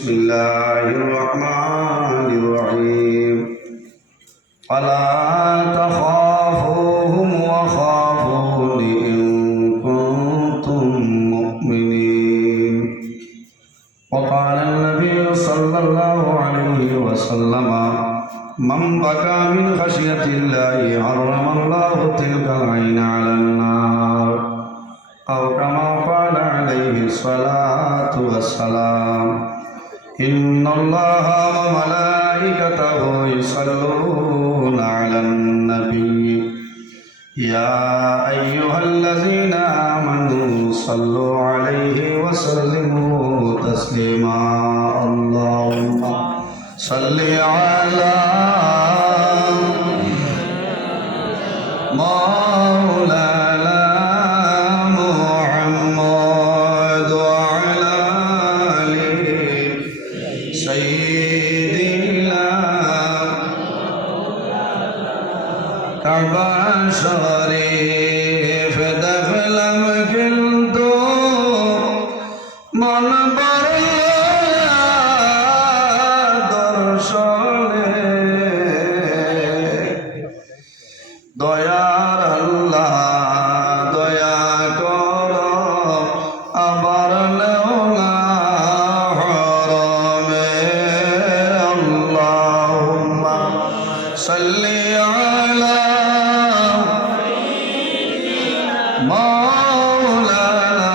بسم الله الرحمن الرحيم فلا تخافوهم وخافون إن كنتم مؤمنين وقال النبي صلى الله عليه وسلم من بكى من خشية الله حرم الله تلك العين على النار أو كما قال عليه الصلاة والسلام إن الله وملائكته يصلون على النبي يا أيها الذين آمنوا صلوا عليه وسلموا تسليما اللهم صل على مولانا محمد وعلى آل سيدنا কাবা শরীফ দেখলাম কিন্তু মন দর্শনে দয়ার আল্লাহ দয়া কর আবার নেওনা হরমে আল্লাহুম্মা সাল্লি আলা مولانا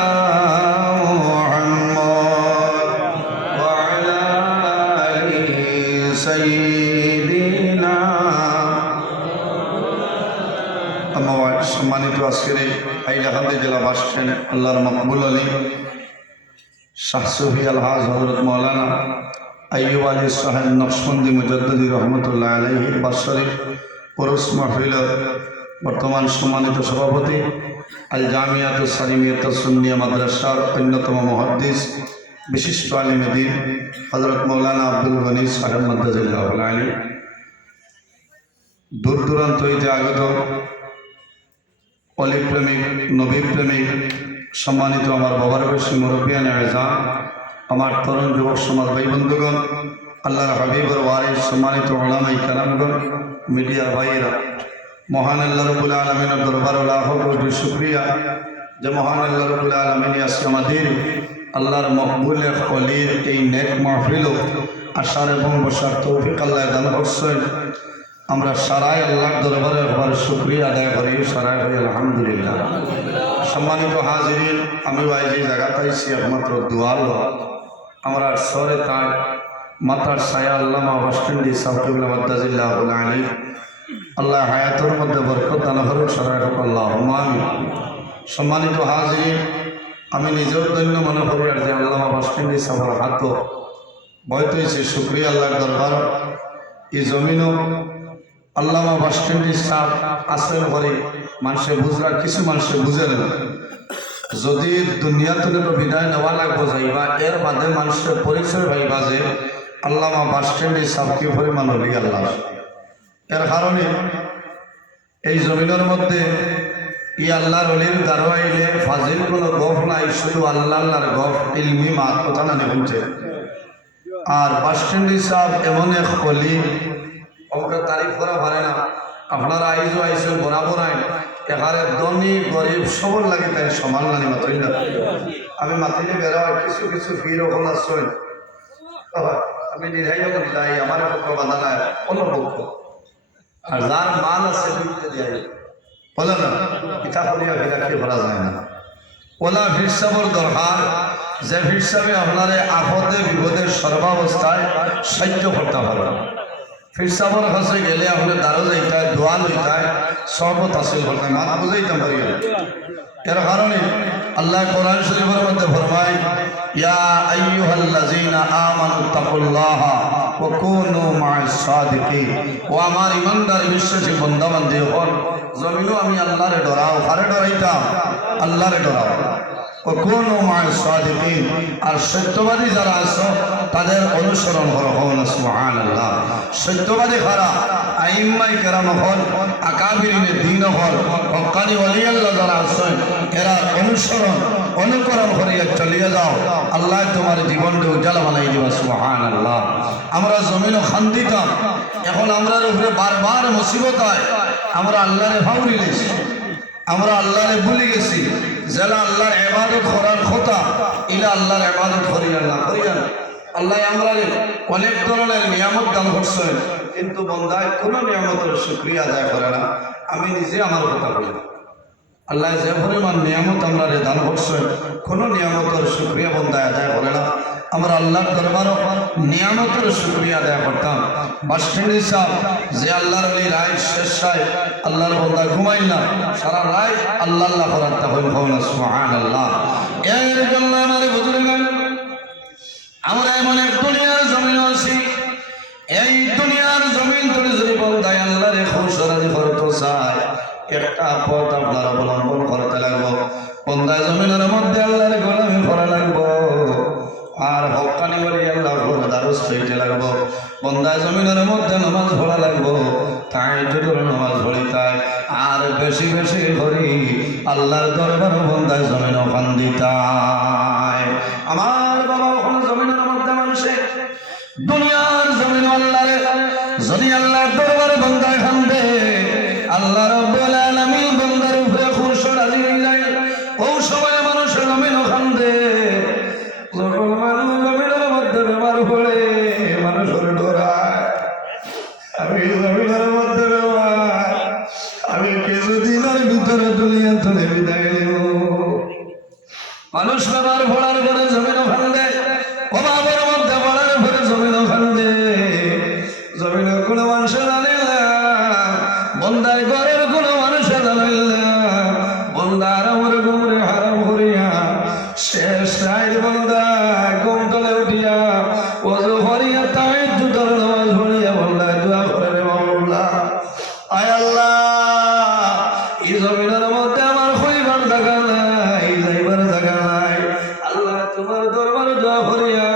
محمد وعلى آل سيدنا أما بعد সম্মানিত আজকের হাইলাকান্দি জেলা বাস স্ট্যান্ড আল্লাহর মকবুল আলী শাহ সুফি আলহাজ হযরত মাওলানা আইয়ুব আলী সাহেব নকশবন্দি মুজাদ্দিদি রহমতুল্লাহ আলাইহি বাৎসরিক উরুস মাহফিল বর্তমান সম্মানিত সভাপতি আল জামিয়াতুস সালিমিয়াতুস সুন্নিয়া মাদ্রাসার অন্যতম মুহাদ্দিস বিশিষ্ট আলিমে দ্বীন হযরত মাওলানা আব্দুল গনি সাহেব মাদ্দাজিল্লাহু আলাইহি দূর দূরান্ত হইতে আগত অলি প্রেমিক নবী প্রেমিক সম্মানিত আমার বাবার বয়সী মুরব্বিয়ান আযম আমার তরুণ যুবক সমাজ ভাই বন্ধুগণ আল্লাহর হাবিবের ওয়ারিস সম্মানিত উলামায়ে কেরামগণ মিডিয়ার ভাইয়েরা মহান আল্লাহ রাব্বুল আলামিনের দরবারে লাখো কোটি শুকরিয়া যে মহান আল্লাহ রাব্বুল আলামিন আজকে আমাদের আল্লাহর মকবুলে খলির এই নেক মাহফিল আশার এবং বসার তৌফিক আল্লাহ দান করছেন আমরা সারাই আল্লাহর দরবারে একবার শুকরিয়া আদায় করি সারাই করি আলহামদুলিল্লাহ সম্মানিত হাজিরিন আমি ভাই যে জায়গা পাইছি একমাত্র দোয়াল আমরা সরে তাই মাতার ছায়া আল্লামা ওয়াসফিন্দি সাবতুল্লাহ মাদ্দাজিল্লাহু আলাইহি আল্লাহ হায়াতের মধ্যে বরকত দান করুন সবাই আল্লাহুম্মা আমিন সম্মানিত হাজিরিন আমি নিজেও ধন্য মনে করি আর যে আল্লামা ওয়াসফিন্দি সাহেবের হাত বয়ত হয়েছে শুকরিয়া আল্লাহর দরবার এই জমিনও আল্লামা ওয়াসফিন্দি সাহেব আসেন করে মানুষে বুঝরা কিছু মানুষে বুঝে না যদি দুনিয়া তুলে বিদায় নেওয়া লাগবো যাইবা এর বাদে মানুষের পরিচয় ভাইবা যে আল্লামা ওয়াসফিন্দি সাহেব কি পরিমাণ হলি আল্লাহ এর কারণে এই জমিনের মধ্যে ই আল্লাহর অলির দারোয়াইলে ফাজিল কোনো গফ নাই শুধু আল্লাহর গফ ইলমি মাত কথা না নিবছে আর ওয়াসফিন্দি সাহেব এমন এক অলি ওকে তারিফ করা পারে না আপনারা আইজও আইসেন বরাবর আইন এখানে ধনী গরিব সবর লাগে তাই সমান নানি মাতই না আমি মাতিলে বেরোয় কিছু কিছু ফির ওখানে আসছেন আমি নিরাই যাই আমার পক্ষ বাধা নাই অন্য পক্ষ আর যার মান আছে বলে না পিঠা করিয়া বিরাকি করা যায় না ওলা ফিরসাবর দরকার যে ফিরসাবে আপনারে আপদে বিপদের সর্বাবস্থায় সহ্য করতে পারে ফিরসাবর কাছে গেলে আপনার দ্বারো যাইতায় দোয়া লইতায় সহবত হাসিল করতে মান বুঝাইতাম পারি এর কারণে আল্লাহ কোরআন শরীফের মধ্যে ফরমায় ইয়া আইয়ুহাল্লাযীনা আমানু তাকুল্লাহা ওয়া কুনু মা'আস সাদিকিন ও আমার ইমানদার বিশ্বাসী বান্দা বান্দী হন জমিনও আমি আল্লাহরে ডরাও কারে ডরাইতাম আল্লাহরে ডরাও ও কুনু মা'আস সাদিকিন আর সত্যবাদী যারা আছো তাদের অনুসরণ করো হন সুবহানাল্লাহ সত্যবাদী কারা আইম্মাই কেরাম হল আকাবিরিনে দিন হল হক্কানি ওলি আল্লাহ যারা আছেন এরা অনুসরণ অনুকরণ করিয়া চলিয়ে যাও আল্লাহ তোমার জীবনকে উজ্জ্বল বানাই দিবা সুবহানাল্লাহ। আমরা জমিনও খান্দিতাম, এখন আমরার উপরে বারবার মুসিবত হয়, আমরা আল্লাহরে ভাউরি গেছি, আমরা আল্লাহরে ভুলে গেছি। যারা আল্লাহর ইবাদত করার কথা ইলা আল্লাহর ইবাদত করিয়া না আল্লাহ আমরা অনেক ধরনের নিয়ামত দান করছেন, কিন্তু বন্দায় কোনো নিয়ামতের শুকরিয়া আদায় করে না। আমি নিজে আমার কথা বলি, আল্লাহ যে পরিমাণ নিয়ামত আমরা দান করছেন কোনো নিয়ামতের শুকরিয়া বন্দায় আদায় করে না। আমরা আল্লাহর দরবারও নিয়ামতের শুকরিয়া আদায় করতাম। বাসস্ট্যান্ড হিসাব যে আল্লাহর ওই রায় শেষ রায় আল্লাহর বন্দা ঘুমাই না, সারা রায় আল্লাহ আল্লাহ করার তখন ভাবনা সুবহানাল্লাহ। এর জন্য আমাদের বুজুর্গ আমরা এমন এক দুনিয়ার জমিন আছি, এই দুনিয়ার জমিন ধরে যদি বন্দায় আল্লাহরে খুশরাজি করতে চায় একটা পথ আপনার অবলম্বন করতে লাগবো। বন্দায় জমিনের মধ্যে আল্লাহরে গোলামি করা লাগবো, আর হক্কানি বলি আল্লাহ দ্বারস্থ হইতে লাগবো। বন্দায় জমিনের মধ্যে নামাজ পড়া লাগবো, তাই যদি নামাজ পড়ি তাই আর বেশি বেশি করি আল্লাহর দরবার বন্দায় জমিন ওখান দিতায়। আমার বাবা ওখানে জমিনের মধ্যে মানুষে দুনিয়ার জমিন আল্লাহরে যদি আল্লাহর দরবার বন্দায় খান্দে আল্লাহ রাব্বুল আলামিন বন্দার উপরে খুশ রাজি হয়ে যায়। ও সময় মানুষের জমিন খান্দে, যখন মানুষ জমিনের মধ্যে বেমার পড়ে মানুষের ডরায় আমি জমিনের মধ্যে বেমার, আমি কিছুদিনের ভিতরে দুনিয়া তুলে বিদায় নেব। মানুষ বেমার পড়ার পরে জমিন খান্দে, অভাবের মধ্যে পড়ার পরে জমিন খান্দে। জমিন কোনো মানুষের জানিল না, বন্দার ঘরের কোনো মানুষের জানিল না, বন্দার আমার ঘুমরে হারাম করিয়া শেষ রাত বন্দা ঘুম তলে উঠিয়া ওযু করিয়া তাহাজ্জুদের নামাজ পড়িয়া বন্দা দোয়া করে রে মাওলা, আয় আল্লাহ এই জমিনের মধ্যে আমার হইবার জায়গা নাই, যাইবার জায়গা নাই, আল্লাহ তোমার দরবার দোয়া করিয়া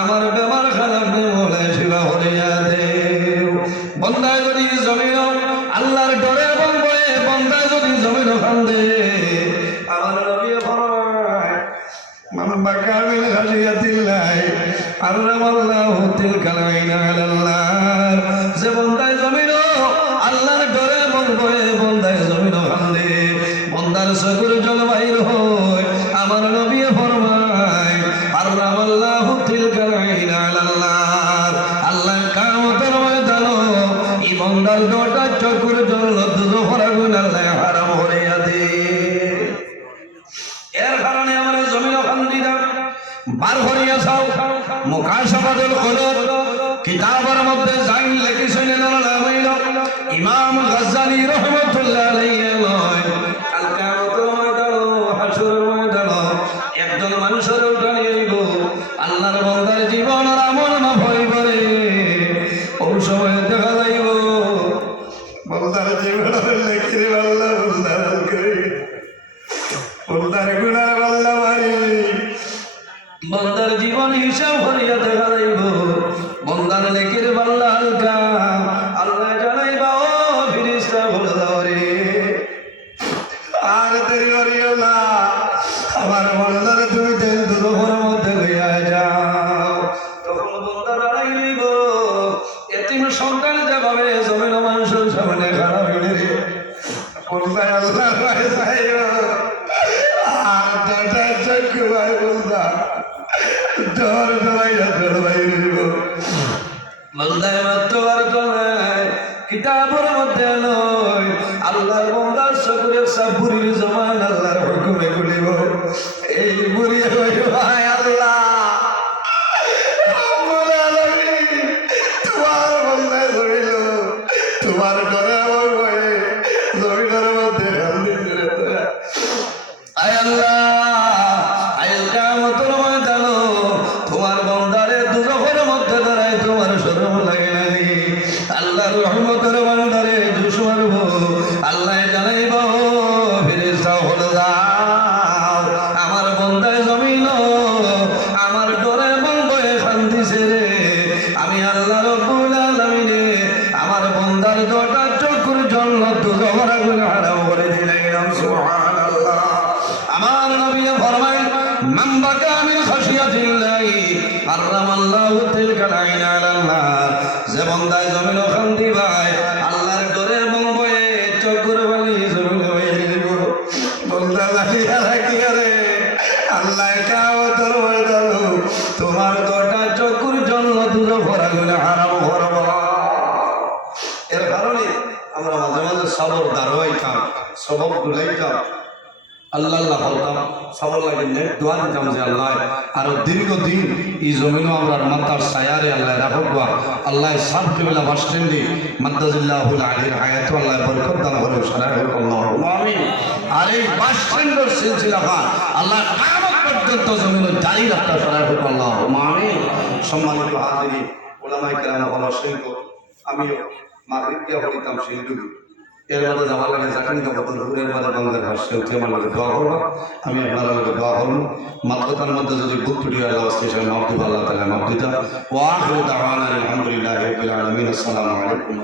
আমার বেমার খারাপ নে মোলা শিবা করিয়া দেও। বন্দায় যদি জমিন আল্লাহর ডরে এবং বয়ে বন্দায় যদি জমিন খান্দে আমার নবী ফরমায় মান বাকা মিন খাশিয়াতিল্লাহ আল্লাহু তিলকাল আইনা আলাল্লাহ। যে বন্দায় জমিন আল্লাহর ডরে এবং বয়ে বন্দায় জমিন খান্দে বন্দার চকুর জল বাইর হয়, আমার নবী ফরমায় আল্লাহু তিলকাল আইনা আলাল্লাহ। আল্লাহ কিয়ামতের ময়দানে এই বন্দার দুটো চকুর জল দুজখের আগুন আল্লাহ হারাম করিয়া দে। এর কারণে আমরা জমিন খান্দি না বার করিয়া চাও। মুকাশাফাতুল কুলুব কিতাবের মধ্যে জাইন লিখিছেন ইমাম গাজ্জালী রাহমাতুল্লাহ আলাইহি লয় কাল কিয়ামতের ময়দানে হাসরের ময়দানে একজন মানুষের উঠানি হইব, আল্লাহর বান্দার জীবন আর আমল মাফ হইব রে। ওই সময় দেখা যাইব বান্দার জীবন লিখি রে আল্লাহ বান্দার করি বান্দার গুনাহ আল্লাহ মারি বান্দার জীবন হিসাব করিয়া দেখা যাইব বান্দার লিখির বাল্লা হালকা আল্লাহ জানাইবা ও ফেরেশতা বলে দাও রে আর দেরি করিও না, আমার বান্দারে তুমি তেল দুধের মধ্যে লইয়া যাও। তখন বান্দা দাঁড়াই রইব, এতিম সন্তান যেভাবে জমিন মানুষের সামনে খারাপ হইলে রে বন্দায় আল্লাহর ভয় যাইও আর দুটা চক্ষু ভাই বন্দা ডর ডরাইয়া ডর ভাই রইব। বন্দায় মাত্র আর নাই কিতাবের মধ্যে নয় আল্লাহর বন্দার চকুরে সাবুরির জমান আল্লাহর হুকুমে খুলিব। এই বুড়ি হইব হায় আল্লাহ তোমার বন্দায় ধরিল, তোমার ডরে আমার ভয়ে জমিনের মধ্যে আয় আল্লাহ আয় কিয়ামতের ময়দানে তোমার বন্দারে দুজখের মধ্যে দাঁড়ায় তোমার শরম লাগে না নি আল্লাহর রহমতের বান্দারে জুস মারব। আল্লাহ জানাইব ফেরেশতা হলে যাও আমার বন্দায় জমিন আমার ডরে মন বয়ে কান্দিছে রে, আমি আল্লাহ রাব্বুল আলামিনে আমার বন্দার দুটা চক্ষুর জন্য দুজখের আগুন হারাম করে দিলাম। সুবহানাল্লাহ। আমার নবী ফরমায় তিলকাল আইনা আল্লাহ যে বান্দায় জমিন শান্তি ভাই আল্লাহর ঘরে এবং বয়ে চক্কর বালি জমিন হয়ে গেল বান্দা জানিয়া রাখি রে আল্লাহ কিয়ামতের ময়দানে তোমার গোটা চক্কর জন্য দুটো ভরা গুনাহ হারাম করব। এর কারণে আমরা মাঝে মাঝে সবর দাঁড়াইতাম সবব গুলাইতাম আল্লাহ আল্লাহ বলতাম সবর লাগে দোয়া দিতাম যে আল্লাহ আরো দীর্ঘদিন এই জমিনও আমরা মাতার সায়ারে আল্লাহ রাখবা আল্লাহ সাব কেবলা বাস স্ট্যান্ডে মাদ্দাজিল্লাহুল আলির হায়াত আল্লাহ বরকত দান করে সারা আল্লাহুম্মা আমিন। আর এই বাস স্ট্যান্ডের সিলসিলা খান আল্লাহ কিয়ামত পর্যন্ত জমিন জারি রাখতে সারা আল্লাহুম্মা আমিন। সম্মানিত হাজিরিন উলামায়ে কেরাম হল শিল্প আমিও মাগরিবকে বলিতাম শিল্পী এর মধ্যে যাওয়ার লাগে যাকেন কবতন হুরের মাঝে বাংলার ভাষা উঠে আমার লোকে দোয়া করবো আমি আপনারা লোকে দোয়া করবো মাত্রতার মধ্যে যদি বুক ফুটি আল্লাহ স্টেশন মাহবুব আল্লাহ তালা মাহবুদা ওয়াহ দাওয়ানা আলহামদুলিল্লাহি রাব্বিল আলামিন। আসসালামু আলাইকুম।